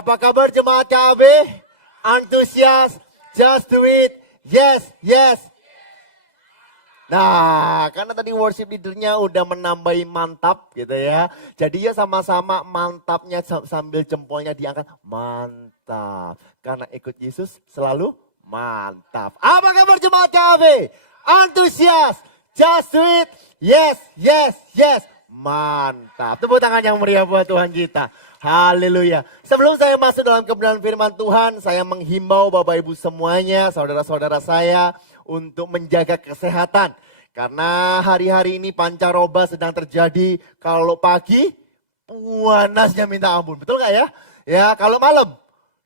Apa kabar jemaat KB? Antusias? Just do it. Yes, yes. Nah, karena tadi worship leadernya udah menambahi mantap gitu ya. Jadi ya sama-sama mantapnya sambil jempolnya diangkat. Mantap. Karena ikut Yesus selalu mantap. Apa kabar jemaat KB? Antusias? Just do it. Yes, yes, yes. Mantap. Tepuk tangan yang meriah buat Tuhan kita. Haleluya. Sebelum saya masuk dalam kebenaran firman Tuhan, saya menghimbau Bapak Ibu semuanya, saudara-saudara saya, untuk menjaga kesehatan. Karena hari-hari ini pancaroba sedang terjadi. Kalau pagi, panasnya minta ampun. Betul gak ya? Ya, kalau malam,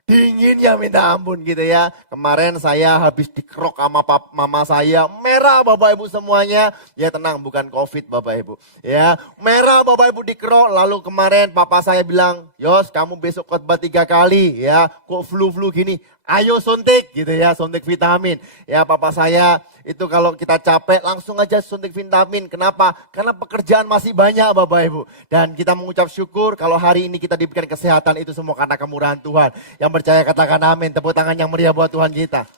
dinginnya minta ampun gitu ya. Kemarin saya habis dikerok sama mama saya. Merah Bapak Ibu semuanya. Ya tenang, bukan COVID Bapak Ibu. Ya, merah Bapak Ibu dikerok. Lalu kemarin papa saya bilang, Yos kamu besok khotbah 3 kali ya. Kok flu-flu gini? Ayo suntik gitu ya, suntik vitamin. Ya papa saya itu kalau kita capek langsung aja suntik vitamin. Kenapa? Karena pekerjaan masih banyak Bapak Ibu. Dan kita mengucap syukur kalau hari ini kita diberikan kesehatan itu semua karena kemurahan Tuhan. Yang percaya katakan amin, tepuk tangan yang meriah buat Tuhan kita.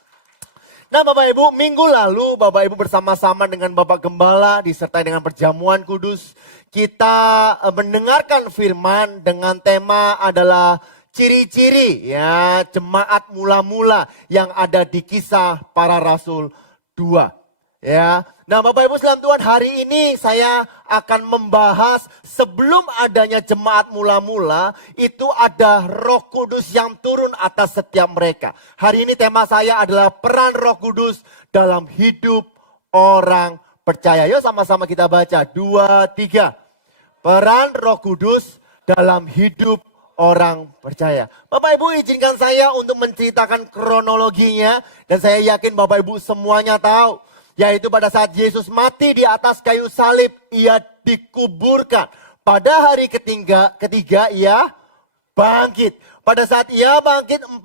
Nah Bapak Ibu, minggu lalu Bapak Ibu bersama-sama dengan Bapak Gembala disertai dengan perjamuan kudus. Kita mendengarkan firman dengan tema adalah ciri-ciri ya jemaat mula-mula yang ada di Kisah Para Rasul 2. Ya. Nah Bapak Ibu sekalian Tuhan, hari ini saya akan membahas sebelum adanya jemaat mula-mula itu ada Roh Kudus yang turun atas setiap mereka. Hari ini tema saya adalah peran Roh Kudus dalam hidup orang percaya. Yuk sama-sama kita baca 2, 3. Peran Roh Kudus dalam hidup orang percaya. Bapak Ibu izinkan saya untuk menceritakan kronologinya. Dan saya yakin Bapak Ibu semuanya tahu. Yaitu pada saat Yesus mati di atas kayu salib, ia dikuburkan. Pada hari ketiga ia bangkit. Pada saat ia bangkit 40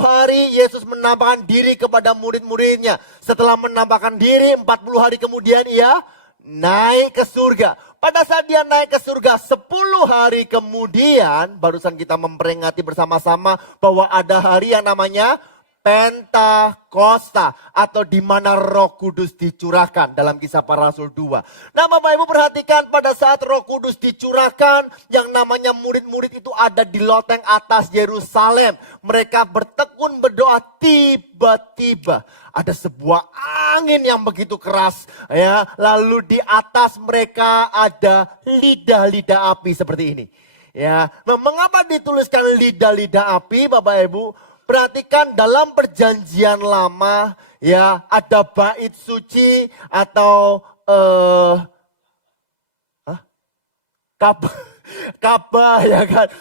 hari Yesus menampakkan diri kepada murid-muridnya. Setelah menampakkan diri 40 hari kemudian ia naik ke surga. Pada saat dia naik ke surga 10 hari kemudian, barusan kita memperingati bersama-sama bahwa ada hari yang namanya Pentakosta atau di mana Roh Kudus dicurahkan dalam Kisah Para Rasul 2. Nah Bapak Ibu perhatikan pada saat Roh Kudus dicurahkan yang namanya murid-murid itu ada di loteng atas Yerusalem. Mereka bertekun berdoa, tiba-tiba ada sebuah angin yang begitu keras ya. Lalu di atas mereka ada lidah-lidah api seperti ini. Ya, nah, mengapa dituliskan lidah-lidah api Bapak Ibu? Perhatikan dalam perjanjian lama ya ada bait suci atau Ka'bah ya kan.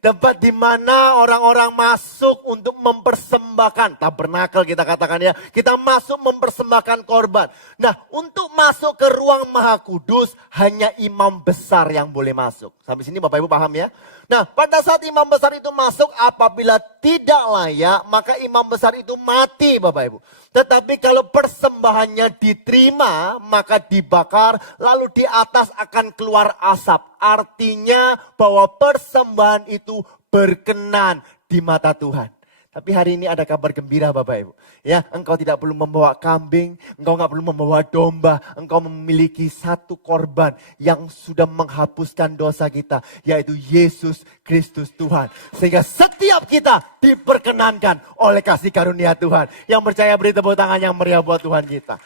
Tempat di mana orang-orang masuk untuk mempersembahkan tabernakel kita katakan ya. Kita masuk mempersembahkan korban. Nah, untuk masuk ke ruang Maha Kudus hanya imam besar yang boleh masuk. Sampai sini Bapak Ibu paham ya? Nah, pada saat imam besar itu masuk apabila tidak layak, maka imam besar itu mati Bapak Ibu. Tetapi kalau persembahannya diterima, maka dibakar, lalu di atas akan keluar asap. Artinya bahwa persembahan itu berkenan di mata Tuhan. Tapi hari ini ada kabar gembira Bapak Ibu. Ya, engkau tidak perlu membawa kambing, engkau nggak perlu membawa domba. Engkau memiliki satu korban yang sudah menghapuskan dosa kita. Yaitu Yesus Kristus Tuhan. Sehingga setiap kita diperkenankan oleh kasih karunia Tuhan. Yang percaya beri tepuk tangan yang meriah buat Tuhan kita.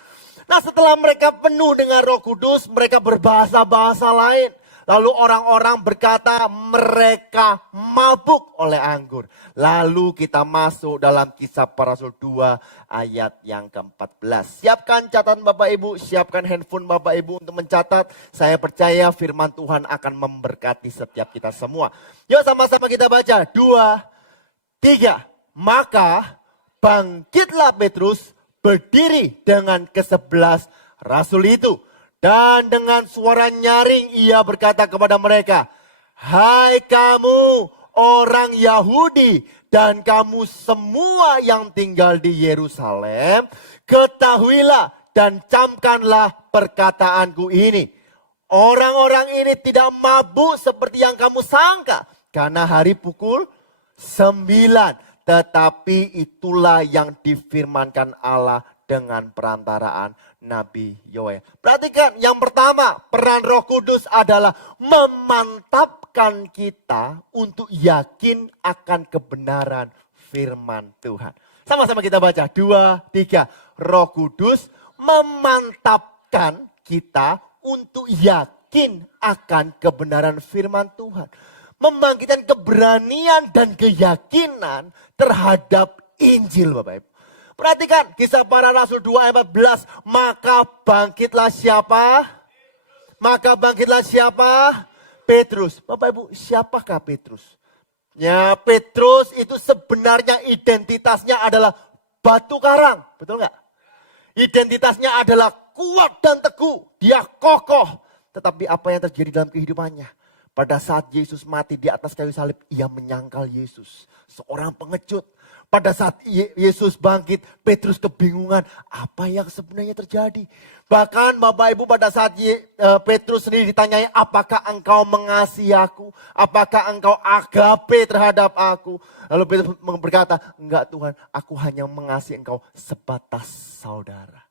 Nah setelah mereka penuh dengan Roh Kudus, mereka berbahasa-bahasa lain. Lalu orang-orang berkata mereka mabuk oleh anggur. Lalu kita masuk dalam Kisah Para Rasul 2 ayat yang ke-14. Siapkan catatan Bapak Ibu, siapkan handphone Bapak Ibu untuk mencatat. Saya percaya firman Tuhan akan memberkati setiap kita semua. Yuk sama-sama kita baca. 2, 3. Maka bangkitlah Petrus berdiri dengan ke-11 Rasul itu. Dan dengan suara nyaring ia berkata kepada mereka, hai kamu orang Yahudi dan kamu semua yang tinggal di Yerusalem, ketahuilah dan camkanlah perkataanku ini. Orang-orang ini tidak mabuk seperti yang kamu sangka, karena hari pukul 9. Tetapi itulah yang difirmankan Allah dengan perantaraan Nabi Yoel. Perhatikan, yang pertama, peran Roh Kudus adalah memantapkan kita untuk yakin akan kebenaran firman Tuhan. Sama-sama kita baca, 2, 3. Roh Kudus memantapkan kita untuk yakin akan kebenaran firman Tuhan. Membangkitkan keberanian dan keyakinan terhadap Injil, Bapak Ibu. Perhatikan Kisah Para Rasul 2 ayat 14. Maka bangkitlah siapa? Maka bangkitlah siapa? Petrus. Bapak Ibu, siapakah Petrus? Ya, Petrus itu sebenarnya identitasnya adalah batu karang. Betul nggak? Identitasnya adalah kuat dan teguh. Dia kokoh. Tetapi apa yang terjadi dalam kehidupannya? Pada saat Yesus mati di atas kayu salib, ia menyangkal Yesus. Seorang pengecut. Pada saat Yesus bangkit, Petrus kebingungan. Apa yang sebenarnya terjadi? Bahkan Bapak Ibu pada saat Petrus sendiri ditanyai, apakah engkau mengasihi aku? Apakah engkau agape terhadap aku? Lalu Petrus berkata, enggak Tuhan, aku hanya mengasihi engkau sebatas saudara.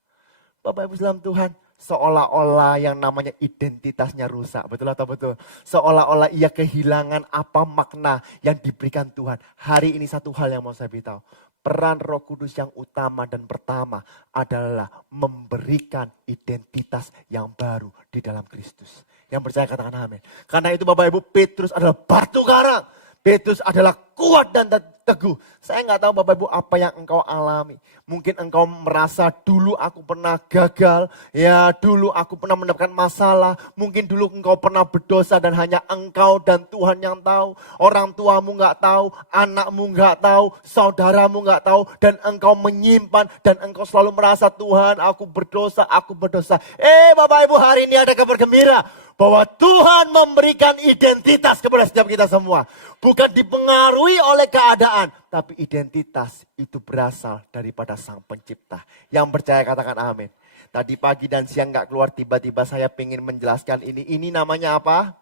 Bapak Ibu dalam Tuhan, seolah-olah yang namanya identitasnya rusak. Betul atau betul? Seolah-olah ia kehilangan apa makna yang diberikan Tuhan. Hari ini satu hal yang mau saya beritahu. Peran Roh Kudus yang utama dan pertama adalah memberikan identitas yang baru di dalam Kristus. Yang percaya katakan amin. Karena itu Bapak Ibu, Petrus adalah batu karang. Petrus adalah kuat dan teguh. Saya nggak tahu Bapak Ibu apa yang engkau alami. Mungkin engkau merasa dulu aku pernah gagal. Ya dulu aku pernah mendapatkan masalah. Mungkin dulu engkau pernah berdosa dan hanya engkau dan Tuhan yang tahu. Orang tuamu nggak tahu. Anakmu nggak tahu. Saudaramu nggak tahu. Dan engkau menyimpan. Dan engkau selalu merasa Tuhan aku berdosa, aku berdosa. Bapak Ibu, hari ini ada kabar gembira. Bahwa Tuhan memberikan identitas kepada setiap kita semua. Bukan dipengaruhi oleh keadaan. Tapi identitas itu berasal daripada Sang Pencipta. Yang percaya katakan amin. Tadi pagi dan siang gak keluar, tiba-tiba saya ingin menjelaskan ini. Ini namanya apa?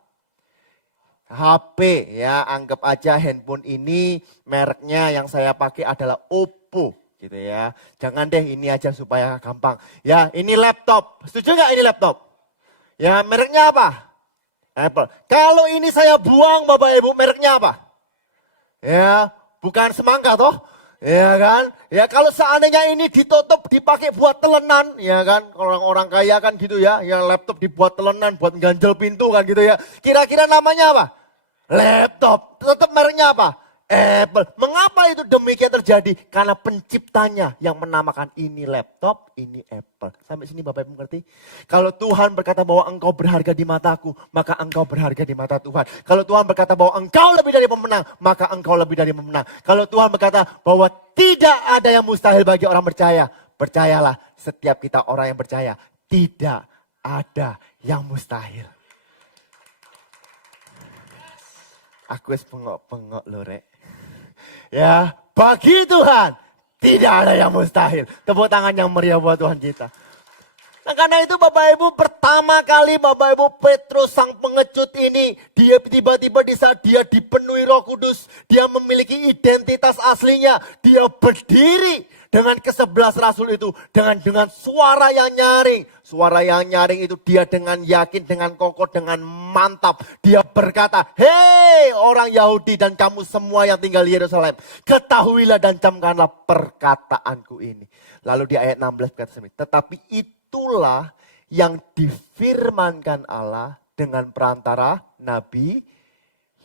HP ya, anggap aja handphone ini mereknya yang saya pakai adalah Oppo. Gitu ya. Jangan deh ini aja supaya gampang. Ya ini laptop. Setuju gak ini laptop? Ya mereknya apa? Apple. Kalau ini saya buang Bapak Ibu, mereknya apa? Ya bukan semangka toh? Ya kan? Ya kalau seandainya ini ditutup dipakai buat telenan, ya kan? Orang-orang kaya kan gitu ya. Ya laptop dibuat telenan, buat ganjel pintu kan gitu ya. Kira-kira namanya apa? Laptop. Tetap mereknya apa? Apple. Mengapa itu demikian terjadi? Karena penciptanya yang menamakan ini laptop, ini Apple. Sampai sini Bapak Ibu mengerti? Kalau Tuhan berkata bahwa engkau berharga di mataku, maka engkau berharga di mata Tuhan. Kalau Tuhan berkata bahwa engkau lebih dari pemenang, maka engkau lebih dari pemenang. Kalau Tuhan berkata bahwa tidak ada yang mustahil bagi orang percaya, percayalah setiap kita orang yang percaya, tidak ada yang mustahil. Aku es pengok-pengok loh rek. Ya, bagi Tuhan tidak ada yang mustahil. Tepuk tangan yang meriah buat Tuhan kita. Nah karena itu Bapak Ibu, pertama kali Bapak Ibu Petrus sang pengecut ini, dia tiba-tiba di saat dia dipenuhi Roh Kudus, dia memiliki identitas aslinya, dia berdiri dengan ke-11 rasul itu, dengan suara yang nyaring. Suara yang nyaring itu dia dengan yakin, dengan kokoh, dengan mantap. Dia berkata, hei orang Yahudi dan kamu semua yang tinggal di Yerusalem, ketahuilah dan camkanlah perkataanku ini. Lalu di ayat 16 kata sini, tetapi itulah yang difirmankan Allah dengan perantara Nabi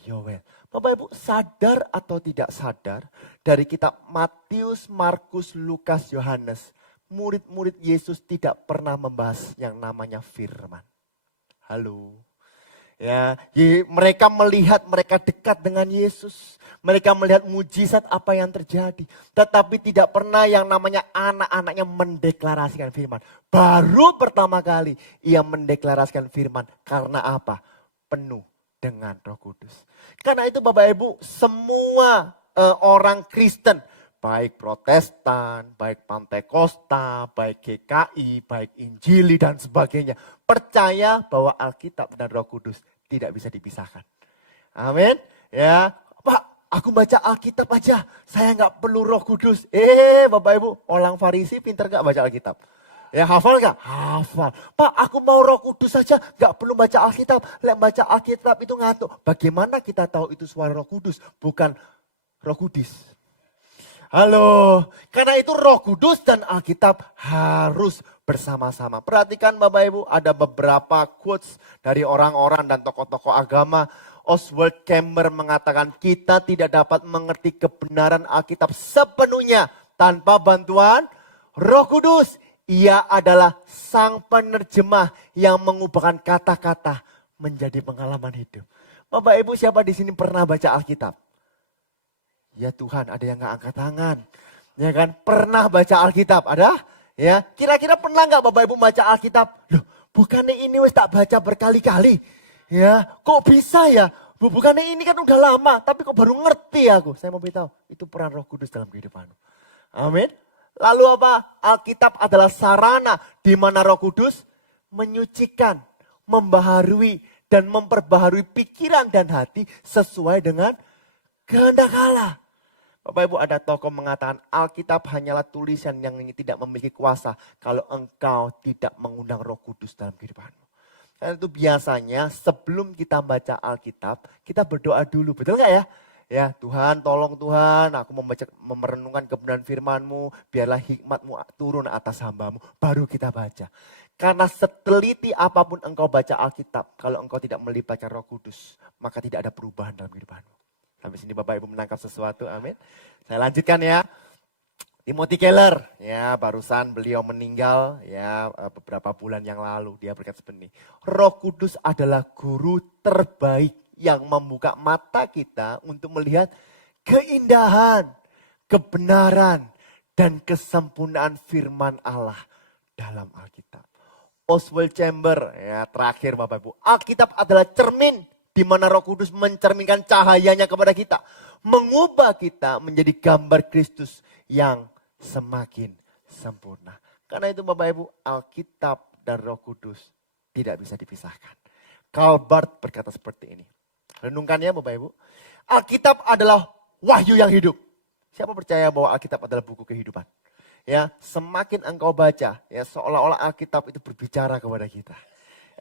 Yoel. Bapak Ibu sadar atau tidak sadar dari kitab Matius, Markus, Lukas, Yohanes. Murid-murid Yesus tidak pernah membahas yang namanya firman. Halo. Ya, mereka melihat mereka dekat dengan Yesus. Mereka melihat mujizat apa yang terjadi. Tetapi tidak pernah yang namanya anak-anaknya mendeklarasikan firman. Baru pertama kali ia mendeklarasikan firman. Karena apa? Penuh dengan Roh Kudus. Karena itu Bapak Ibu, semua orang Kristen, baik Protestan, baik Pantekosta, baik GKI, baik Injili dan sebagainya, percaya bahwa Alkitab dan Roh Kudus tidak bisa dipisahkan. Amin. Ya, Pak, aku baca Alkitab aja, saya nggak perlu Roh Kudus. Bapak Ibu, orang Farisi pinter nggak baca Alkitab? Ya hafal nggak? Hafal. Pak, aku mau Roh Kudus saja, nggak perlu baca Alkitab. Lek baca Alkitab itu ngantuk. Bagaimana kita tahu itu suara Roh Kudus, bukan Roh Kudus? Halo, karena itu Roh Kudus dan Alkitab harus bersama-sama. Perhatikan Bapak Ibu, ada beberapa quotes dari orang-orang dan tokoh-tokoh agama. Oswald Chambers mengatakan kita tidak dapat mengerti kebenaran Alkitab sepenuhnya tanpa bantuan Roh Kudus. Ia adalah sang penerjemah yang mengubahkan kata-kata menjadi pengalaman hidup. Bapak Ibu, siapa di sini pernah baca Alkitab? Ya Tuhan, ada yang nggak angkat tangan. Ya kan, pernah baca Alkitab, ada? Ya, kira-kira pernah nggak Bapak Ibu baca Alkitab? Loh, bukannya ini wis tak baca berkali-kali? Ya, kok bisa ya? Bukannya ini kan udah lama, tapi kok baru ngerti aku. Saya mau beritahu, itu peran Roh Kudus dalam kehidupanmu. Amin. Lalu apa? Alkitab adalah sarana di mana Roh Kudus menyucikan, membaharui, dan memperbaharui pikiran dan hati sesuai dengan kehendak Allah. Bapak Ibu, ada tokoh mengatakan Alkitab hanyalah tulisan yang tidak memiliki kuasa kalau engkau tidak mengundang Roh Kudus dalam kehidupanmu. Karena itu biasanya sebelum kita baca Alkitab, kita berdoa dulu, betul nggak ya? Ya Tuhan, tolong Tuhan, aku merenungkan kebenaran firman-Mu, biarlah hikmat-Mu turun atas hamba-Mu, baru kita baca. Karena seteliti apapun engkau baca Alkitab, kalau engkau tidak melibatkan Roh Kudus, maka tidak ada perubahan dalam kehidupanmu. Sampai sini Bapak Ibu menangkap sesuatu, amin. Saya lanjutkan ya. Timothy Keller, ya barusan beliau meninggal ya beberapa bulan yang lalu, dia berkata seperti ini. Roh Kudus adalah guru terbaik yang membuka mata kita untuk melihat keindahan, kebenaran, dan kesempurnaan firman Allah dalam Alkitab. Oswald Chambers, ya terakhir Bapak Ibu, Alkitab adalah cermin di mana Roh Kudus mencerminkan cahayanya kepada kita. Mengubah kita menjadi gambar Kristus yang semakin sempurna. Karena itu Bapak Ibu, Alkitab dan Roh Kudus tidak bisa dipisahkan. Karl Barth berkata seperti ini. Renungkan ya Bapak Ibu. Alkitab adalah wahyu yang hidup. Siapa percaya bahwa Alkitab adalah buku kehidupan? Ya, semakin engkau baca, ya seolah-olah Alkitab itu berbicara kepada kita.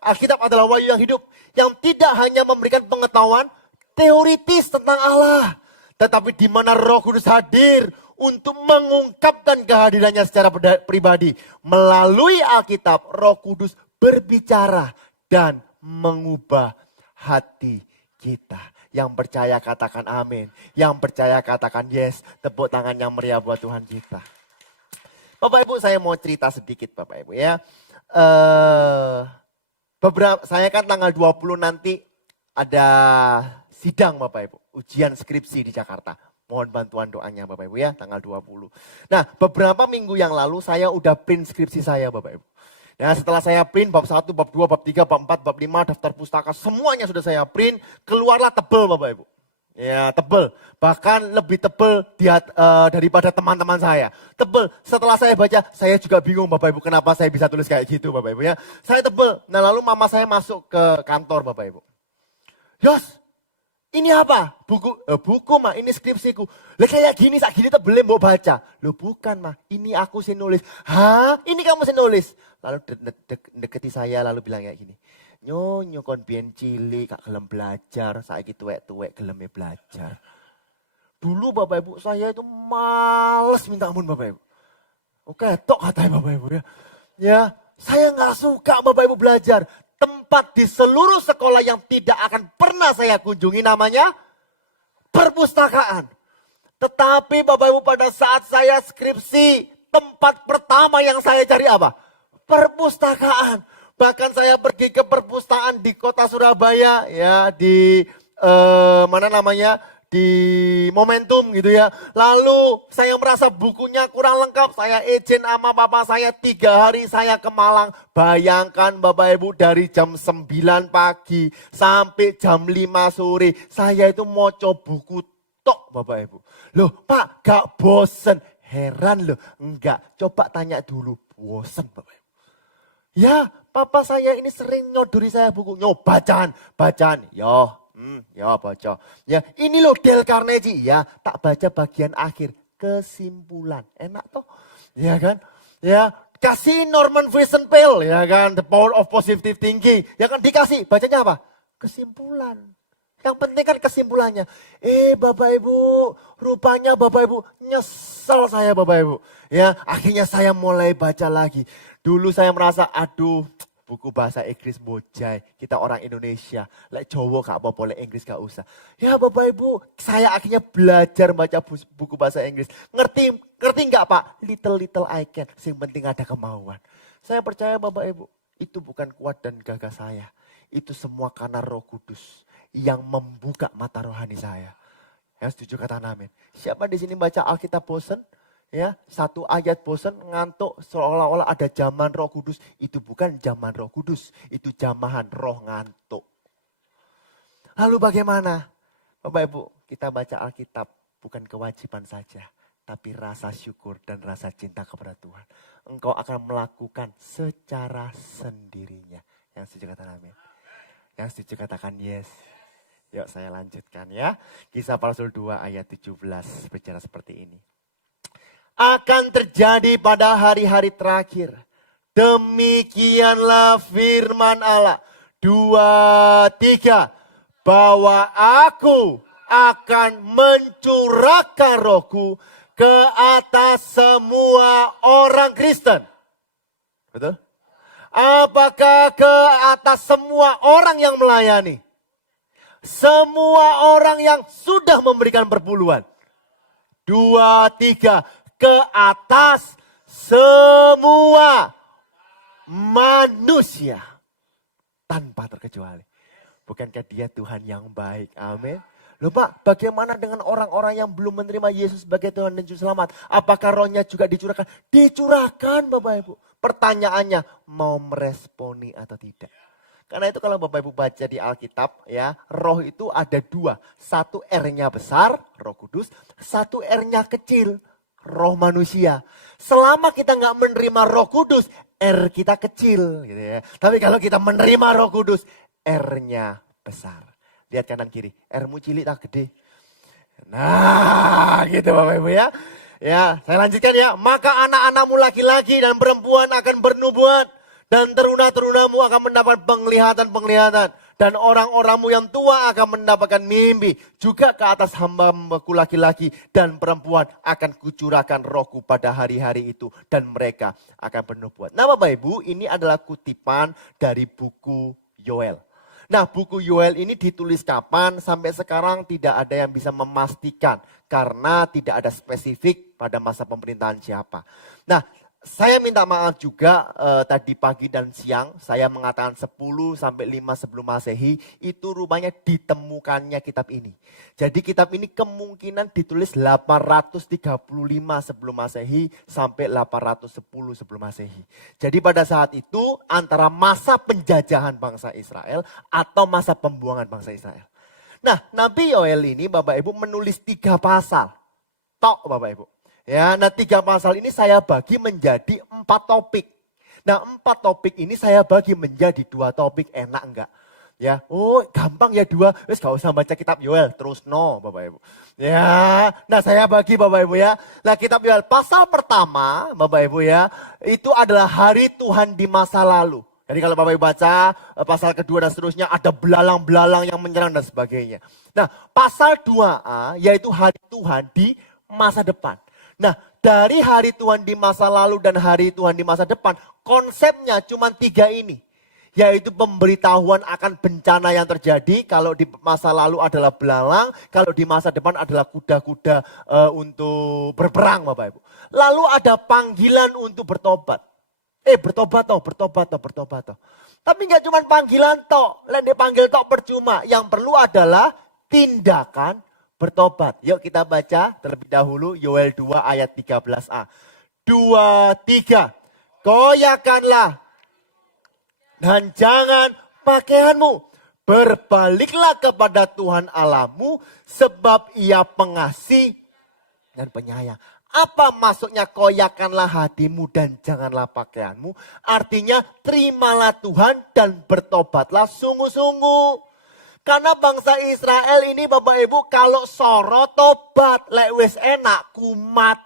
Alkitab adalah wahyu yang hidup yang tidak hanya memberikan pengetahuan teoritis tentang Allah, tetapi di mana Roh Kudus hadir untuk mengungkapkan kehadirannya secara pribadi. Melalui Alkitab, Roh Kudus berbicara dan mengubah hati kita. Yang percaya katakan amin. Yang percaya katakan yes. Tepuk tangan yang meriah buat Tuhan kita. Bapak Ibu, saya mau cerita sedikit Bapak Ibu ya. Saya kan tanggal 20 nanti ada sidang Bapak Ibu. Ujian skripsi di Jakarta. Mohon bantuan doanya Bapak Ibu ya, tanggal 20. Nah, beberapa minggu yang lalu saya udah print skripsi saya Bapak Ibu. Nah, setelah saya print bab 1, bab 2, bab 3, bab 4, bab 5, daftar pustaka, semuanya sudah saya print, keluarlah tebel Bapak Ibu. Ya, tebel. Bahkan lebih tebel daripada teman-teman saya. Tebel. Setelah saya baca, saya juga bingung Bapak Ibu kenapa saya bisa tulis kayak gitu Bapak Ibu ya. Saya tebel. Nah, lalu mama saya masuk ke kantor Bapak Ibu. Yos, ini apa? Buku mah, ini skripsiku. Lah kayak gini, sak gini tebelnya mau baca. Loh bukan mah, ini aku sih nulis. Hah? Ini kamu sih nulis? Lalu deketi saya lalu bilang kayak gini. Nyo kon biyen cilik gak gelem belajar, saiki tuwek-tuwek geleme belajar. Dulu Bapak Ibu saya itu males minta ampun Bapak Ibu. Oke, tok katanya Bapak Ibu ya. Ya, saya gak suka Bapak Ibu belajar. Tempat di seluruh sekolah yang tidak akan pernah saya kunjungi namanya perpustakaan. Tetapi Bapak Ibu pada saat saya skripsi, tempat pertama yang saya cari apa? Perpustakaan. Bahkan saya pergi ke perpustakaan di kota Surabaya ya di di Momentum gitu ya. Lalu saya merasa bukunya kurang lengkap. Saya izin sama papa saya 3 hari saya ke Malang. Bayangkan Bapak Ibu dari jam 9 pagi sampai jam 5 sore. Saya itu mau coba buku tok Bapak Ibu. Loh Pak gak bosen? Heran loh. Enggak. Coba tanya dulu. Bosen Bapak Ibu. Ya papa saya ini sering nyodori saya buku. Bacaan. Yo. Ya baca. Ya ini loh Dale Carnegie. Ya tak baca bagian akhir. Kesimpulan. Enak toh? Ya kan? Ya kasih Norman Vincent Peale. Ya kan? The Power of Positive Thinking. Ya kan dikasih. Bacanya apa? Kesimpulan. Yang penting kan kesimpulannya. Bapak Ibu, rupanya Bapak Ibu nyesel saya Bapak Ibu. Ya akhirnya saya mulai baca lagi. Dulu saya merasa aduh buku bahasa Inggris bojai. Kita orang Indonesia. Lek Jawa gak apa-apa, lek Inggris gak usah. Ya Bapak Ibu, saya akhirnya belajar baca buku bahasa Inggris. Ngerti gak Pak? Little I can. Yang penting ada kemauan. Saya percaya Bapak Ibu, itu bukan kuat dan gagah saya. Itu semua karena Roh Kudus yang membuka mata rohani saya. Ya setuju kata amin. Siapa di sini baca Alkitab bosan? Ya, satu ayat bosan, ngantuk, seolah-olah ada zaman Roh Kudus. Itu bukan zaman Roh Kudus, itu jamahan roh ngantuk. Lalu bagaimana? Bapak Ibu, kita baca Alkitab bukan kewajiban saja, tapi rasa syukur dan rasa cinta kepada Tuhan. Engkau akan melakukan secara sendirinya. Yang setuju katakan amin. Yang setuju katakan yes. Yuk saya lanjutkan ya. Kisah para Rasul 2 ayat 17 berbicara seperti ini. Akan terjadi pada hari-hari terakhir. Demikianlah firman Allah. 2, 3. Bahwa aku akan mencurahkan rohku ke atas semua orang Kristen. Betul? Apakah ke atas semua orang yang melayani? Semua orang yang sudah memberikan perpuluhan. 2, 3. Ke atas semua manusia. Tanpa terkecuali. Bukankah dia Tuhan yang baik? Amin. Loh Pak, bagaimana dengan orang-orang yang belum menerima Yesus sebagai Tuhan dan Juru Selamat? Apakah rohnya juga dicurahkan? Dicurahkan Bapak Ibu. Pertanyaannya, mau meresponi atau tidak? Karena itu kalau Bapak Ibu baca di Alkitab ya, roh itu ada 2. Satu R-nya besar, Roh Kudus. Satu R-nya kecil, roh manusia. Selama kita nggak menerima Roh Kudus, R kita kecil gitu ya. Tapi kalau kita menerima Roh Kudus, R-nya besar. Lihat kanan kiri, R-mu cilik tak gede. Nah, gitu Bapak Ibu ya. Ya, saya lanjutkan ya. Maka anak-anakmu laki-laki dan perempuan akan bernubuat. Dan teruna-terunamu akan mendapat penglihatan-penglihatan. Dan orang-orangmu yang tua akan mendapatkan mimpi. Juga ke atas hamba-hambaku laki-laki dan perempuan akan kucurahkan rohku pada hari-hari itu. Dan mereka akan bernubuat. Nah Bapak Ibu, ini adalah kutipan dari buku Yoel. Nah buku Yoel ini ditulis kapan? Sampai sekarang tidak ada yang bisa memastikan. Karena tidak ada spesifik pada masa pemerintahan siapa. Nah saya minta maaf juga tadi pagi dan siang saya mengatakan 10 sampai 5 sebelum Masehi itu rupanya ditemukannya kitab ini. Jadi kitab ini kemungkinan ditulis 835 sebelum Masehi sampai 810 sebelum Masehi. Jadi pada saat itu antara masa penjajahan bangsa Israel atau masa pembuangan bangsa Israel. Nah Nabi Yoel ini Bapak Ibu menulis 3 pasal. Tok Bapak Ibu. Ya, nah 3 pasal ini saya bagi menjadi 4 topik. Nah 4 topik ini saya bagi menjadi 2 topik, enak enggak? Ya, oh gampang ya 2, wes gak usah baca kitab Yoel, terus no Bapak Ibu. Ya, nah saya bagi Bapak Ibu ya. Nah kitab Yoel pasal pertama Bapak Ibu ya, itu adalah hari Tuhan di masa lalu. Jadi kalau Bapak Ibu baca pasal kedua dan seterusnya ada belalang-belalang yang menyerang dan sebagainya. Nah pasal 2a yaitu hari Tuhan di masa depan. Nah dari hari Tuhan di masa lalu dan hari Tuhan di masa depan konsepnya cuma 3 ini. Yaitu pemberitahuan akan bencana yang terjadi, kalau di masa lalu adalah belalang, kalau di masa depan adalah kuda-kuda untuk berperang Bapak Ibu. Lalu ada panggilan untuk bertobat. Bertobat toh. Tapi nggak cuma panggilan toh, lain dipanggil toh percuma. Yang perlu adalah tindakan bertobat. Yuk kita baca terlebih dahulu Yoel 2 ayat 13a. 2, 3. Koyakanlah dan jangan pakaianmu. Berbaliklah kepada Tuhan Allahmu sebab ia pengasih dan penyayang. Apa maksudnya koyakanlah hatimu dan janganlah pakaianmu? Artinya terimalah Tuhan dan bertobatlah sungguh-sungguh. Karena bangsa Israel ini Bapak Ibu kalau soro tobat, lek wis enak kumat.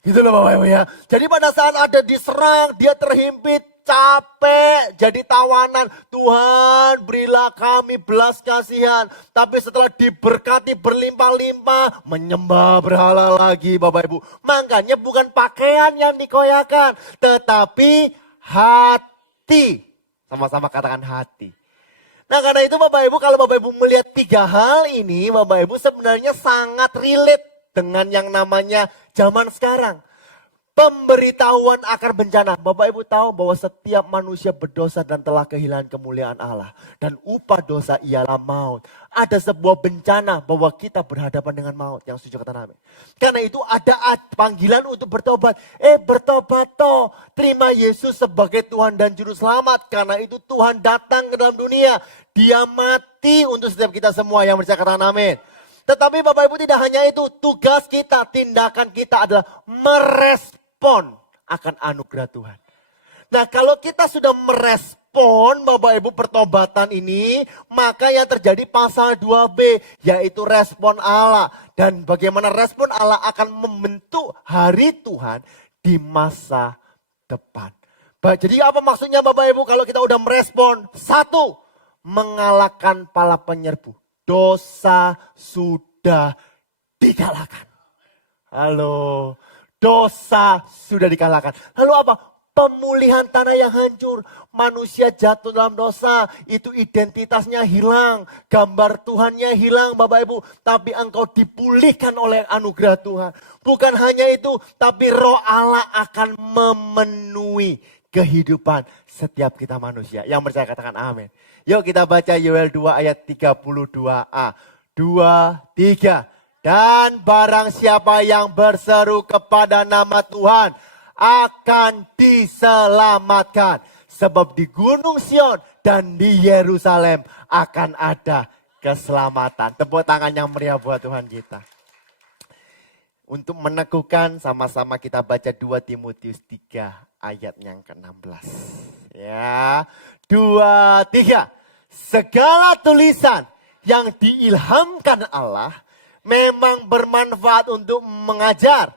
Gitu loh Bapak Ibu ya. Jadi pada saat ada diserang, dia terhimpit, capek, jadi tawanan. Tuhan berilah kami belas kasihan. Tapi setelah diberkati berlimpah-limpah, menyembah berhala lagi Bapak Ibu. Makanya bukan pakaian yang dikoyakan, tetapi hati. Sama-sama katakan hati. Nah karena itu Bapak Ibu, kalau Bapak Ibu melihat 3 hal ini, Bapak Ibu sebenarnya sangat relate dengan yang namanya zaman sekarang. Pemberitahuan akan bencana. Bapak Ibu tahu bahwa setiap manusia berdosa dan telah kehilangan kemuliaan Allah. Dan upah dosa ialah maut. Ada sebuah bencana bahwa kita berhadapan dengan maut. Yang setuju kata amin. Karena itu ada panggilan untuk bertobat. Bertobat toh. Terima Yesus sebagai Tuhan dan Juru Selamat. Karena itu Tuhan datang ke dalam dunia. Dia mati untuk setiap kita semua yang percaya kata amin. Tetapi Bapak Ibu tidak hanya itu. Tugas kita, tindakan kita adalah merespon akan anugerah Tuhan. Nah kalau kita sudah merespon Bapak Ibu pertobatan ini, maka yang terjadi pasal 2b, yaitu respon Allah. Dan bagaimana respon Allah akan membentuk hari Tuhan di masa depan. Jadi apa maksudnya Bapak Ibu kalau kita udah merespon? 1, mengalahkan para penyerbu. Dosa sudah dikalahkan. Halo. Dosa sudah dikalahkan. Lalu apa? Pemulihan tanah yang hancur. Manusia jatuh dalam dosa. Itu identitasnya hilang. Gambar Tuhannya hilang Bapak Ibu. Tapi engkau dipulihkan oleh anugerah Tuhan. Bukan hanya itu. Tapi roh Allah akan memenuhi kehidupan setiap kita manusia. Yang percaya katakan amin. Yuk kita baca Yoel 2 ayat 32a. 2, 3. Dan barang siapa yang berseru kepada nama Tuhan akan diselamatkan. Sebab di Gunung Sion dan di Yerusalem akan ada keselamatan. Tepuk tangan yang meriah buat Tuhan kita. Untuk meneguhkan sama-sama kita baca 2 Timotius 3 ayat yang ke-16. Ya, 2, 3. Segala tulisan yang diilhamkan Allah memang bermanfaat untuk mengajar,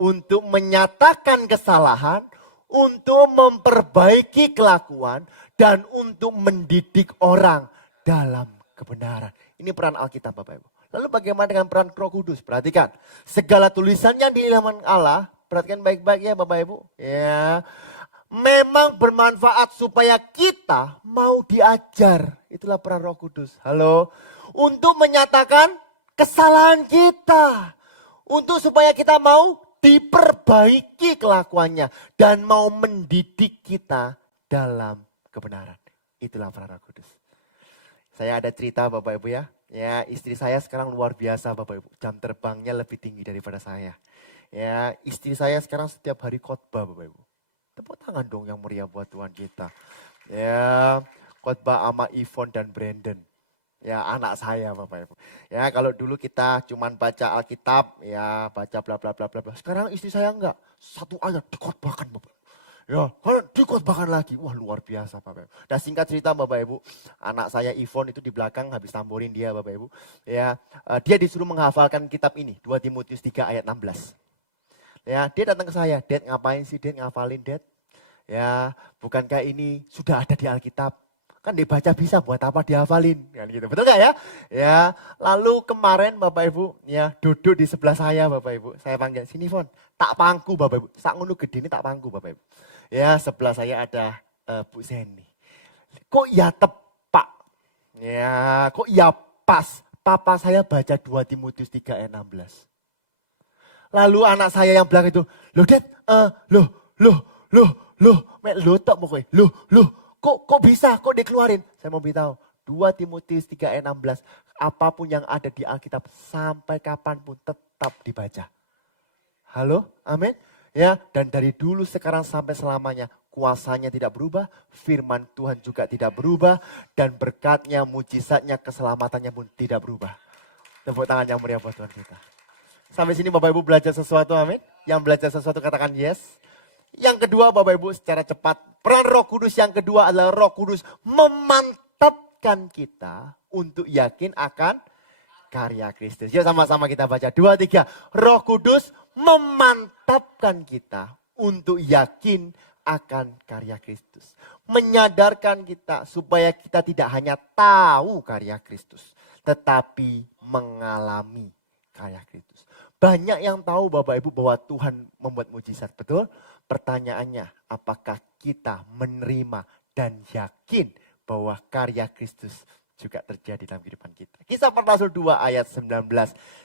untuk menyatakan kesalahan, untuk memperbaiki kelakuan, dan untuk mendidik orang dalam kebenaran. Ini peran Alkitab Bapak Ibu. Lalu bagaimana dengan peran Roh Kudus? Perhatikan, segala tulisan yang diilhamkan Allah, perhatikan baik-baik ya Bapak Ibu. Ya, memang bermanfaat supaya kita mau diajar. Itulah peran Roh Kudus. Halo, untuk menyatakan kesalahan kita. Untuk supaya kita mau diperbaiki kelakuannya. Dan mau mendidik kita dalam kebenaran. Itulah peran Roh Kudus. Saya ada cerita Bapak Ibu ya. Ya, istri saya sekarang luar biasa Bapak Ibu. Jam terbangnya lebih tinggi daripada saya. Ya, istri saya sekarang setiap hari khotbah Bapak Ibu. Tepuk tangan dong yang meriah buat Tuhan kita. Ya, khotbah sama Yvonne dan Brandon. Ya, anak saya Bapak Ibu. Ya, kalau dulu kita cuman baca Alkitab, ya baca bla bla bla bla bla. Sekarang istri saya enggak, 1 ayat dikhotbahkan Bapak Ibu. Ya, dikhotbahkan lagi. Wah, luar biasa Bapak Ibu. Dan singkat cerita Bapak Ibu, anak saya Yvonne itu di belakang habis tamborin dia Bapak Ibu. Ya, dia disuruh menghafalkan kitab ini, 2 Timotius 3 ayat 16. Ya, dia datang ke saya, "Dad, ngapain sih Dad ngafalin Dad?" Ya, bukankah ini sudah ada di Alkitab? Kan dibaca bisa, buat apa dihafalin? Kan gitu. Betul gak ya? Ya, lalu kemarin Bapak Ibu ya duduk di sebelah saya Bapak Ibu. Saya panggil, "Sini Fon, tak pangku Bapak Ibu." Sak ngono gede ini tak pangku Bapak Ibu. Ya, sebelah saya ada Bu Seni. Kok ya tepak? Ya, kok ya pas? Papa saya baca 2 Timotius 3 ayat 16. Lalu anak saya yang bilang itu, "Loh Dad, loh tok pokoknya. Loh, kok bisa, kok dikeluarin?" Saya mau beritahu, 2 Timotius 3 ayat 16, apapun yang ada di Alkitab sampai kapanpun tetap dibaca. Halo, amin. Ya, dan dari dulu sekarang sampai selamanya kuasanya tidak berubah, firman Tuhan juga tidak berubah, dan berkatnya, mujizatnya, keselamatannya pun tidak berubah. Tepuk tangan yang meriah buat Tuhan kita. Sampai sini Bapak Ibu belajar sesuatu, amin. Yang belajar sesuatu katakan yes. Yang kedua Bapak Ibu secara cepat, peran Roh Kudus yang kedua adalah Roh Kudus memantapkan kita untuk yakin akan karya Kristus. Yuk sama-sama kita baca 2, 3. Roh Kudus memantapkan kita untuk yakin akan karya Kristus. Menyadarkan kita supaya kita tidak hanya tahu karya Kristus, tetapi mengalami karya Kristus. Banyak yang tahu Bapak Ibu bahwa Tuhan membuat mujizat, betul? Pertanyaannya, apakah kita menerima dan yakin bahwa karya Kristus juga terjadi dalam kehidupan kita. Kisah Para Rasul 2 ayat 19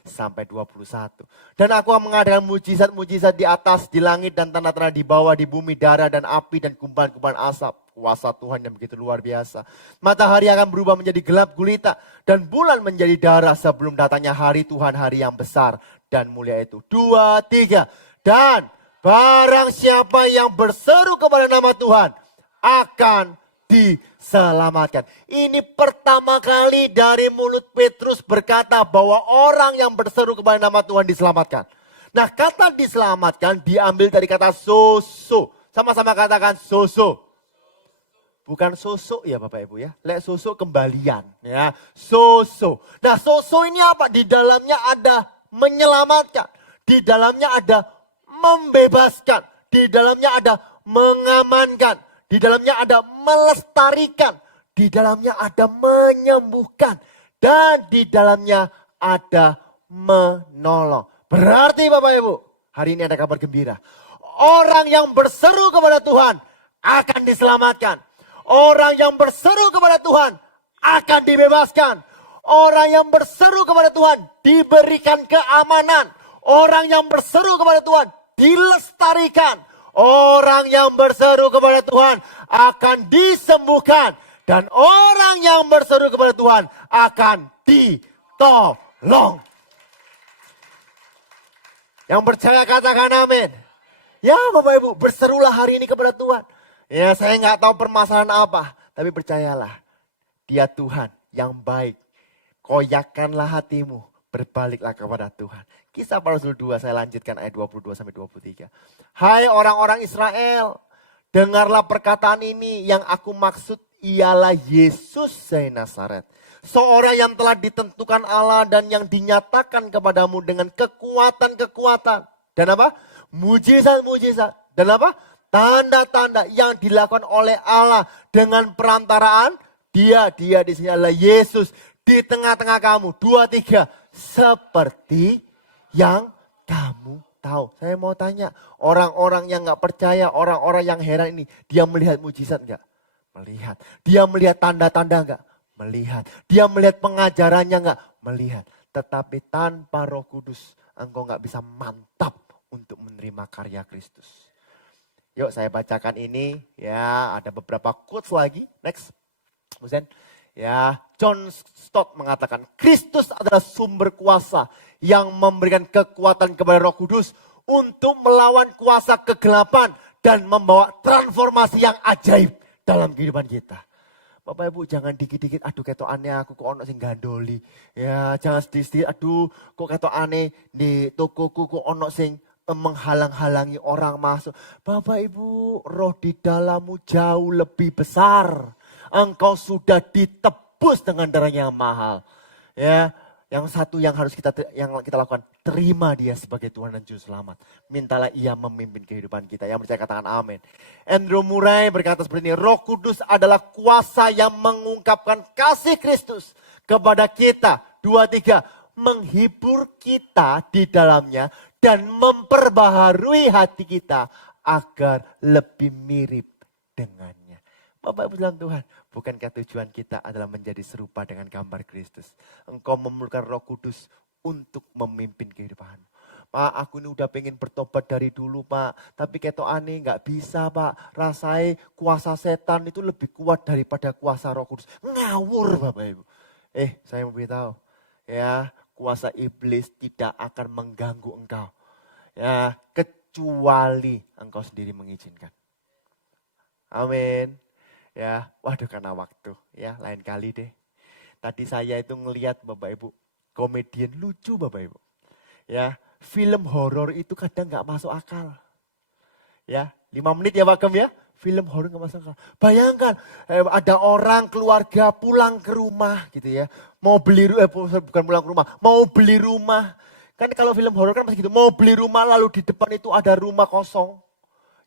sampai 21. Dan aku mengadakan mujizat-mujizat di atas, di langit dan tanda-tanda di bawah, di bumi, darah dan api dan kumparan-kumparan asap. Kuasa Tuhan yang begitu luar biasa. Matahari akan berubah menjadi gelap gulita dan bulan menjadi darah sebelum datangnya hari Tuhan, hari yang besar dan mulia itu. 2, 3. Dan barang siapa yang berseru kepada nama Tuhan akan diselamatkan. Ini pertama kali dari mulut Petrus berkata bahwa orang yang berseru kepada nama Tuhan diselamatkan. Nah, kata diselamatkan diambil dari kata soso. Sama-sama katakan soso. Bukan sosok ya Bapak Ibu ya. Lek sosok kembalian ya. Soso. Nah, soso ini apa? Di dalamnya ada menyelamatkan. Di dalamnya ada membebaskan. Di dalamnya ada mengamankan. Di dalamnya ada melestarikan. Di dalamnya ada menyembuhkan. Dan di dalamnya ada menolong. Berarti Bapak Ibu, hari ini ada kabar gembira. Orang yang berseru kepada Tuhan akan diselamatkan. Orang yang berseru kepada Tuhan akan dibebaskan. Orang yang berseru kepada Tuhan diberikan keamanan. Orang yang berseru kepada Tuhan dilestarikan. Orang yang berseru kepada Tuhan akan disembuhkan. Dan orang yang berseru kepada Tuhan akan ditolong. Yang percaya katakan amin. Ya Bapak Ibu, berserulah hari ini kepada Tuhan. Ya saya nggak tahu permasalahan apa. Tapi percayalah, Dia Tuhan yang baik. Koyakkanlah hatimu, berbaliklah kepada Tuhan. Kisah Para Rasul 2, saya lanjutkan ayat 22 sampai 23. Hai orang-orang Israel, dengarlah perkataan ini, yang aku maksud ialah Yesus dari Nazaret. Seorang yang telah ditentukan Allah dan yang dinyatakan kepadamu dengan kekuatan-kekuatan. Dan apa? Mujizat-mujizat. Dan apa? Tanda-tanda yang dilakukan oleh Allah dengan perantaraan dia di sini adalah Yesus di tengah-tengah kamu. 2, 3. Seperti yang kamu tahu. Saya mau tanya, orang-orang yang gak percaya, orang-orang yang heran ini, dia melihat mujizat gak? Melihat. Dia melihat tanda-tanda gak? Melihat. Dia melihat pengajarannya gak? Melihat. Tetapi tanpa Roh Kudus, engkau gak bisa mantap untuk menerima karya Kristus. Yuk saya bacakan ini, ya ada beberapa quotes lagi. Next. Kemudian, ya John Stott mengatakan, Kristus adalah sumber kuasa yang memberikan kekuatan kepada Roh Kudus untuk melawan kuasa kegelapan dan membawa transformasi yang ajaib dalam kehidupan kita. Bapak Ibu jangan dikit-dikit, aduh ketok aneh aku kok ono sing gandoli. Ya jangan sedikit, aduh kok ketok aneh di tokoku kok ono sing menghalang-halangi orang masuk. Bapak Ibu, roh di dalammu jauh lebih besar. Engkau sudah ditebus dengan darahnya yang mahal. Ya, yang satu yang harus kita lakukan, terima Dia sebagai Tuhan dan Juru Selamat. Mintalah Ia memimpin kehidupan kita. Yang percaya katakan amin. Andrew Murray berkata seperti ini, Roh Kudus adalah kuasa yang mengungkapkan kasih Kristus kepada kita. 2, 3, menghibur kita di dalamnya dan memperbaharui hati kita agar lebih mirip dengannya. Bapak Ibu dalam Tuhan, bukankah tujuan kita adalah menjadi serupa dengan gambar Kristus? Engkau memerlukan Roh Kudus untuk memimpin kehidupanmu. Pak, aku ini udah pengen bertobat dari dulu Pak. Tapi ketok aneh gak bisa Pak. Rasai kuasa setan itu lebih kuat daripada kuasa Roh Kudus. Ngawur Bapak Ibu. Saya mau beritahu. Ya, kuasa iblis tidak akan mengganggu engkau. Ya, kecuali engkau sendiri mengizinkan. Amin. Ya, waduh karena waktu. Ya, lain kali deh. Tadi saya itu ngelihat Bapak Ibu, komedian lucu Bapak Ibu. Ya, film horor itu kadang gak masuk akal. Ya, 5 menit ya Pak Gem ya. Film horor gak masuk akal. Bayangkan ada orang keluarga pulang ke rumah gitu ya. Mau beli bukan pulang ke rumah, mau beli rumah. Kan kalau film horor kan masih gitu, mau beli rumah lalu di depan itu ada rumah kosong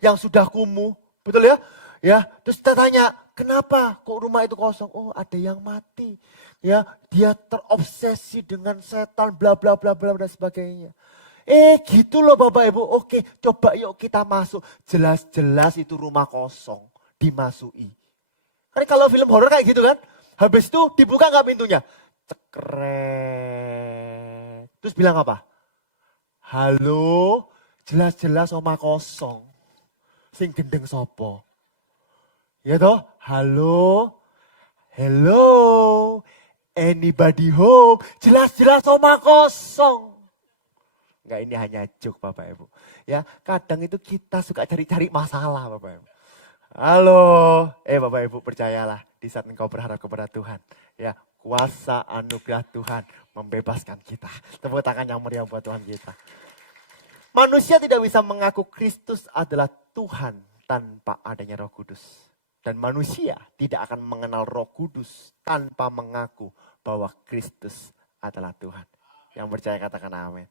yang sudah kumuh, betul ya? Ya, terus kita tanya, kenapa kok rumah itu kosong? Oh, ada yang mati. Ya, dia terobsesi dengan setan bla bla bla bla dan sebagainya. Gitu loh Bapak Ibu. Oke, coba yuk kita masuk. Jelas-jelas itu rumah kosong. Dimasuki. Kan kalau film horor kayak gitu kan. Habis itu dibuka nggak pintunya? Cekrek. Terus bilang apa? Halo, jelas-jelas rumah kosong. Sing gendeng sopo? Ya toh? Halo, hello, anybody home? Jelas-jelas rumah kosong. Enggak, ini hanya joke Bapak Ibu. Ya, kadang itu kita suka cari-cari masalah Bapak Ibu. Halo, Bapak Ibu percayalah di saat engkau berharap kepada Tuhan. Ya, kuasa anugerah Tuhan membebaskan kita. Tepuk tangan yang meriah buat Tuhan kita. Manusia tidak bisa mengaku Kristus adalah Tuhan tanpa adanya Roh Kudus. Dan manusia tidak akan mengenal Roh Kudus tanpa mengaku bahwa Kristus adalah Tuhan. Yang percaya katakan amin.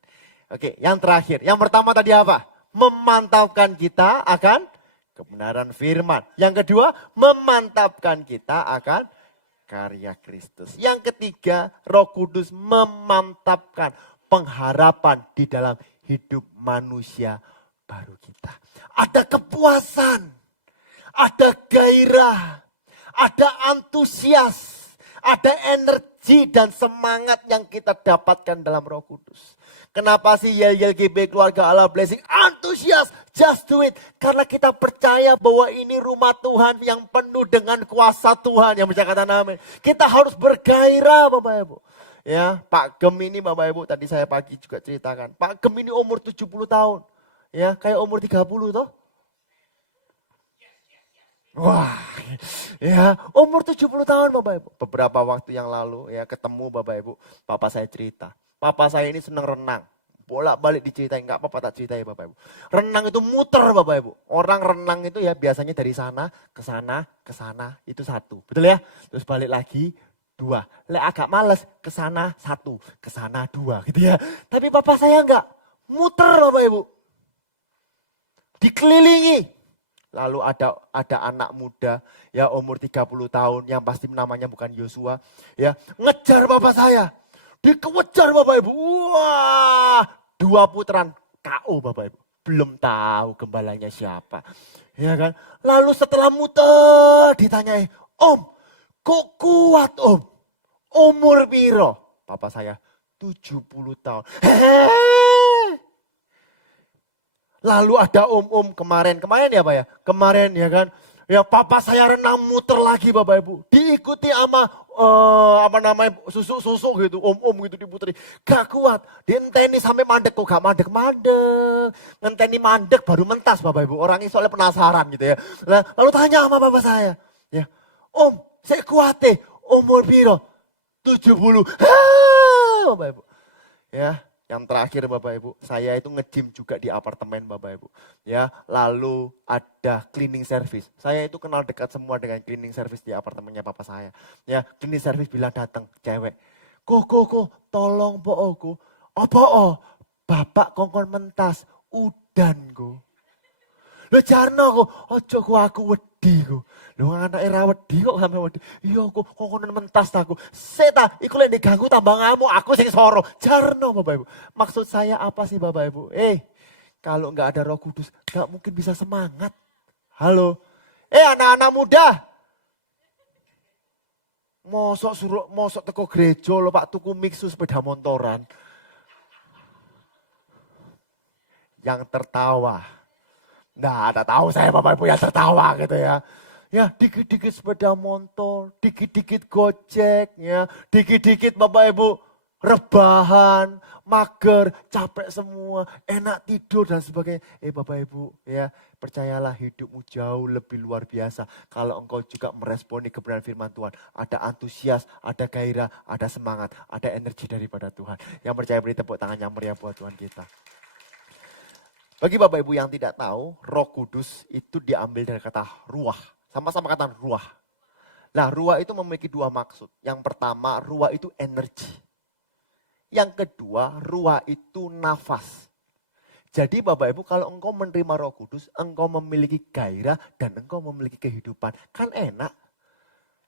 Oke, yang terakhir. Yang pertama tadi apa? Memantapkan kita akan kebenaran firman. Yang kedua, memantapkan kita akan karya Kristus. Yang ketiga, Roh Kudus memantapkan pengharapan di dalam hidup manusia baru kita. Ada kepuasan, ada gairah, ada antusias, ada energi dan semangat yang kita dapatkan dalam Roh Kudus. Kenapa sih Yel GB Keluarga Allah Blessing antusias? Just do it. Karena kita percaya bahwa ini rumah Tuhan yang penuh dengan kuasa Tuhan. Yang berkata amin. Kita harus bergairah Bapak Ibu. Ya, Pak Gem ini Bapak Ibu tadi saya pagi juga ceritakan. Pak Gem ini umur 70 tahun. Ya, kayak umur 30 toh. Wah, ya umur 70 tahun Bapak Ibu. Beberapa waktu yang lalu ya ketemu Bapak Ibu. Papa saya cerita. Papa saya ini senang renang. Bolak-balik diceritain, nggak apa-apa tak ceritain Bapak Ibu. Renang itu muter Bapak Ibu. Orang renang itu ya biasanya dari sana, ke sana, itu satu. Betul ya? Terus balik lagi, dua. Lek agak males, ke sana satu, ke sana dua gitu ya. Tapi papa saya enggak, muter Bapak Ibu. Dikelilingi. Lalu ada anak muda ya umur 30 tahun yang pasti namanya bukan Yosua. Ya, ngejar bapak saya. Dikejar Bapak Ibu. Wah, 2 putaran KO Bapak Ibu. Belum tahu gembalanya siapa. Ya kan? Lalu setelah muter ditanyai, "Om, kok kuat Om? Umur piro?" Papa saya 70 tahun. Lalu ada om-om kemarin ya Pak ya? Kemarin ya kan? Ya papa saya renang muter lagi Bapak Ibu. Diikuti sama susu gitu, om-om gitu diputeri. Gak kuat, dienteni sampai mandek kok gak mandek-mandek. Ngenteni mandek baru mentas Bapak Ibu. Orang ini soalnya penasaran gitu ya. Lalu tanya sama bapak saya. Ya, Om, saya kuat deh, umur piro? 70. Bapak Ibu. Ya, yang terakhir Bapak Ibu, saya itu nge-gym juga di apartemen Bapak Ibu. Ya, lalu ada cleaning service. Saya itu kenal dekat semua dengan cleaning service di apartemennya papa saya. Ya, cleaning service bilang datang cewek. Kok, tolong po. Apa Bapak kongkon mentas, udan go. Lho jarno kok, ojo ku aku wedi ku. Lho anak era wedi kok sampe wedi. Iya kok kokonan mentas aku. Seta, iku lek diganggu tambah ngamuk, aku sing soro. Jarno Bapak Ibu. Maksud saya apa sih Bapak Ibu? Kalau enggak ada Roh Kudus, enggak mungkin bisa semangat. Halo. Anak-anak muda. Mosok teko gereja lho Pak tuku mixu sepeda motoran. Yang tertawa. Nah, ada tahu saya Bapak Ibu yang tertawa gitu ya. Ya, dikit-dikit sepeda motor, dikit-dikit gojek, ya, dikit-dikit Bapak Ibu rebahan, mager, capek semua, enak tidur dan sebagainya. Bapak Ibu, ya, percayalah hidupmu jauh lebih luar biasa kalau engkau juga meresponi kebenaran firman Tuhan. Ada antusias, ada gairah, ada semangat, ada energi daripada Tuhan. Yang percaya beri tepuk tangan yang meriah buat Tuhan kita. Bagi Bapak Ibu yang tidak tahu, Roh Kudus itu diambil dari kata ruah. Sama-sama kata ruah. Nah, ruah itu memiliki dua maksud. Yang pertama, ruah itu energi. Yang kedua, ruah itu nafas. Jadi Bapak Ibu, kalau engkau menerima Roh Kudus, engkau memiliki gairah dan engkau memiliki kehidupan. Kan enak.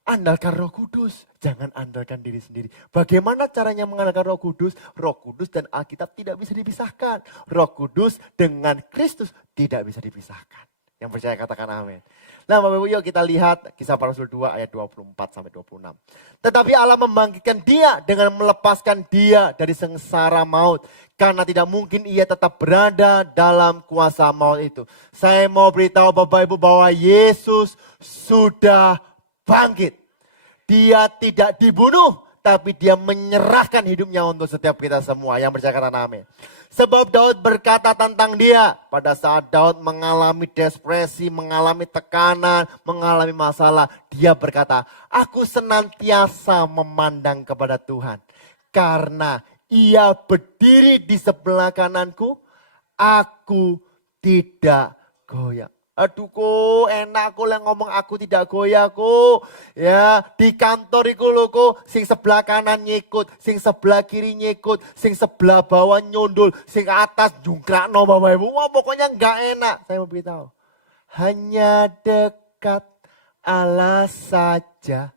Andalkan Roh Kudus, jangan andalkan diri sendiri. Bagaimana caranya mengandalkan Roh Kudus? Roh Kudus dan Alkitab tidak bisa dipisahkan. Roh Kudus dengan Kristus tidak bisa dipisahkan. Yang percaya katakan amin. Nah Bapak Ibu, yuk kita lihat Kisah Para Rasul 2 ayat 24 sampai 26. Tetapi Allah membangkitkan dia dengan melepaskan dia dari sengsara maut. Karena tidak mungkin ia tetap berada dalam kuasa maut itu. Saya mau beritahu Bapak Ibu bahwa Yesus sudah bangkit. Dia tidak dibunuh, tapi dia menyerahkan hidupnya untuk setiap kita semua. Yang percaya katakan amin. Sebab Daud berkata tentang dia, pada saat Daud mengalami depresi, mengalami tekanan, mengalami masalah. Dia berkata, aku senantiasa memandang kepada Tuhan. Karena ia berdiri di sebelah kananku, aku tidak goyah. Aduh kok enak kok yang ngomong aku tidak goyah kok. Ya di kantor iku lho kok sing sebelah kanan nyikut, sing sebelah kiri nyikut, sing sebelah bawah nyundul, sing atas jungkrakno Bapak Ibu. Wah pokoknya enggak enak. Saya mau beritahu. Hanya dekat Allah saja.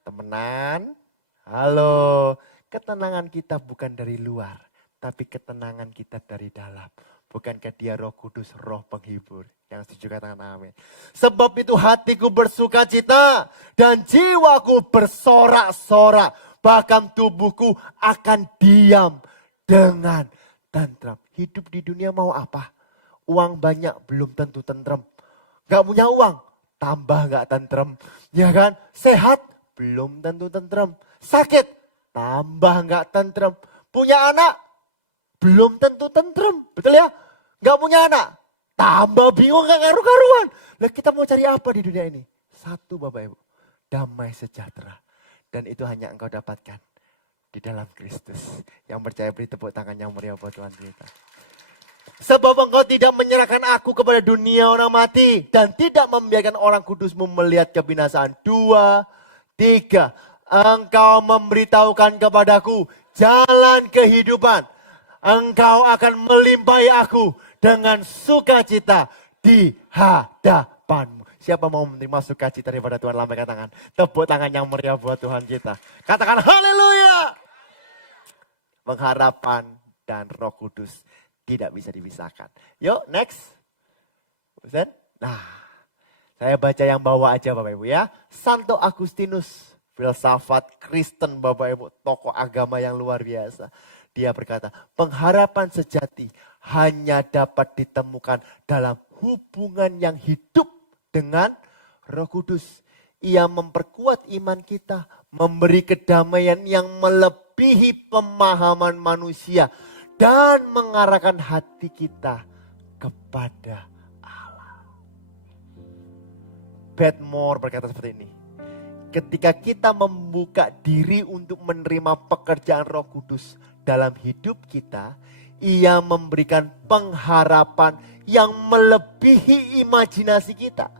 Temenan, halo. Ketenangan kita bukan dari luar, tapi ketenangan kita dari dalam. Bukankah dia Roh Kudus, Roh penghibur? Yang setuju katakan amin. Sebab itu hatiku bersuka cita dan jiwaku bersorak-sorak. Bahkan tubuhku akan diam dengan tentram. Hidup di dunia mau apa? Uang banyak belum tentu tentram. Gak punya uang, tambah gak tentram. Ya kan? Sehat belum tentu tentram. Sakit tambah gak tentram. Punya anak belum tentu tentrem, betul ya? Gak punya anak, tambah bingung gak karu-karuan. Lah kita mau cari apa di dunia ini? Satu Bapak Ibu, damai sejahtera. Dan itu hanya engkau dapatkan di dalam Kristus. Yang percaya beri tepuk tangan yang meriah buat Tuhan kita. Sebab engkau tidak menyerahkan aku kepada dunia orang mati. Dan tidak membiarkan orang kudusmu melihat kebinasaan. 2, 3. Engkau memberitahukan kepadaku jalan kehidupan. Engkau akan melimpahi aku dengan sukacita di hadapanmu. Siapa mau menerima sukacita daripada Tuhan? Lambaikan tangan. Tepuk tangan yang meriah buat Tuhan kita. Katakan haleluya. Pengharapan dan Roh Kudus tidak bisa dipisahkan. Yuk next. Nah, saya baca yang bawah aja Bapak Ibu ya. Santo Agustinus, filsafat Kristen Bapak Ibu, tokoh agama yang luar biasa. Dia berkata, pengharapan sejati hanya dapat ditemukan dalam hubungan yang hidup dengan Roh Kudus. Ia memperkuat iman kita, memberi kedamaian yang melebihi pemahaman manusia, dan mengarahkan hati kita kepada Allah. Bedmore berkata seperti ini. Ketika kita membuka diri untuk menerima pekerjaan Roh Kudus dalam hidup kita, ia memberikan pengharapan yang melebihi imajinasi kita.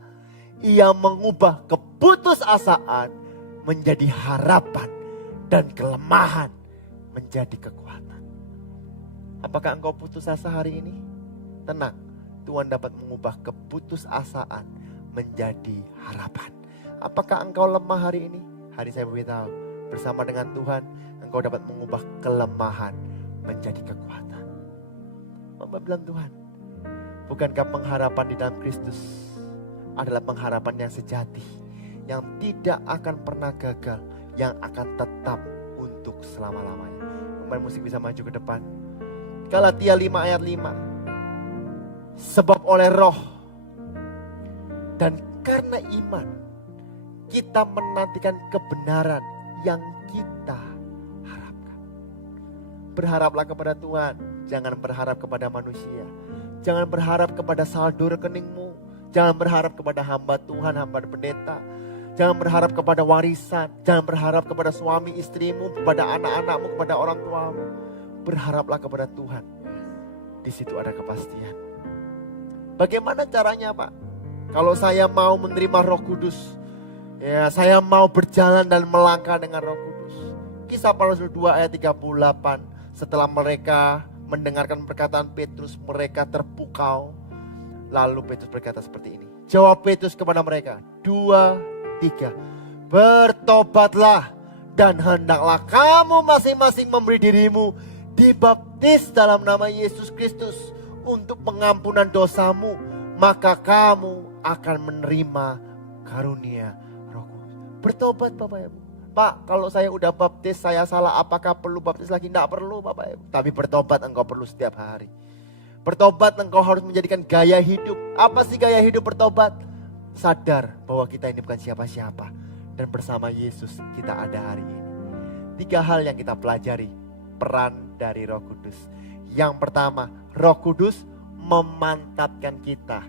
Ia mengubah keputusasaan menjadi harapan dan kelemahan menjadi kekuatan. Apakah engkau putus asa hari ini? Tenang, Tuhan dapat mengubah keputusasaan menjadi harapan. Apakah engkau lemah hari ini? Hari saya beritahu, bersama dengan Tuhan, engkau dapat mengubah kelemahan menjadi kekuatan. Mama bilang Tuhan, bukankah pengharapan di dalam Kristus adalah pengharapan yang sejati, yang tidak akan pernah gagal, yang akan tetap untuk selama-lamanya. Pemain musik bisa maju ke depan. Galatia 5 ayat 5. Sebab oleh Roh dan karena iman, kita menantikan kebenaran yang kita harapkan. Berharaplah kepada Tuhan, jangan berharap kepada manusia. Jangan berharap kepada saldo rekeningmu. Jangan berharap kepada hamba Tuhan, hamba pendeta. Jangan berharap kepada warisan. Jangan berharap kepada suami istrimu, kepada anak-anakmu, kepada orang tuamu. Berharaplah kepada Tuhan. di situ ada kepastian. Bagaimana caranya, Pak? Kalau saya mau menerima Roh Kudus, ya saya mau berjalan dan melangkah dengan Roh Kudus. Kisah para Rasul 2 ayat 38, setelah mereka mendengarkan perkataan Petrus, mereka terpukau. Lalu Petrus berkata seperti ini. Jawab Petrus kepada mereka, 2, 3. Bertobatlah dan hendaklah kamu masing-masing memberi dirimu dibaptis dalam nama Yesus Kristus untuk pengampunan dosamu, maka kamu akan menerima karunia Roh Kudus. Bertobat Bapak Ibu. Pak, kalau saya udah baptis, saya salah, apakah perlu baptis lagi? Tidak perlu Bapak Ibu. Tapi bertobat engkau perlu setiap hari. Bertobat engkau harus menjadikan gaya hidup. Apa sih gaya hidup bertobat? Sadar bahwa kita ini bukan siapa-siapa. Dan bersama Yesus kita ada hari ini. 3 hal yang kita pelajari. Peran dari Roh Kudus. Yang pertama, Roh Kudus memantapkan kita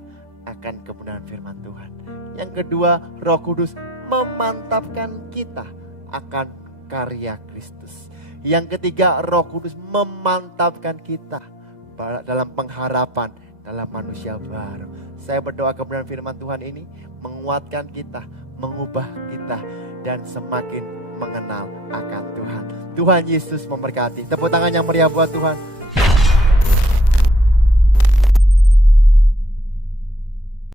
akan kebenaran firman Tuhan. Yang kedua, Roh Kudus memantapkan kita akan karya Kristus. Yang ketiga, Roh Kudus memantapkan kita dalam pengharapan dalam manusia baru. Saya berdoa kebenaran firman Tuhan ini menguatkan kita, mengubah kita, dan semakin mengenal akan Tuhan. Tuhan Yesus memberkati. Tepuk tangan yang meriah buat Tuhan.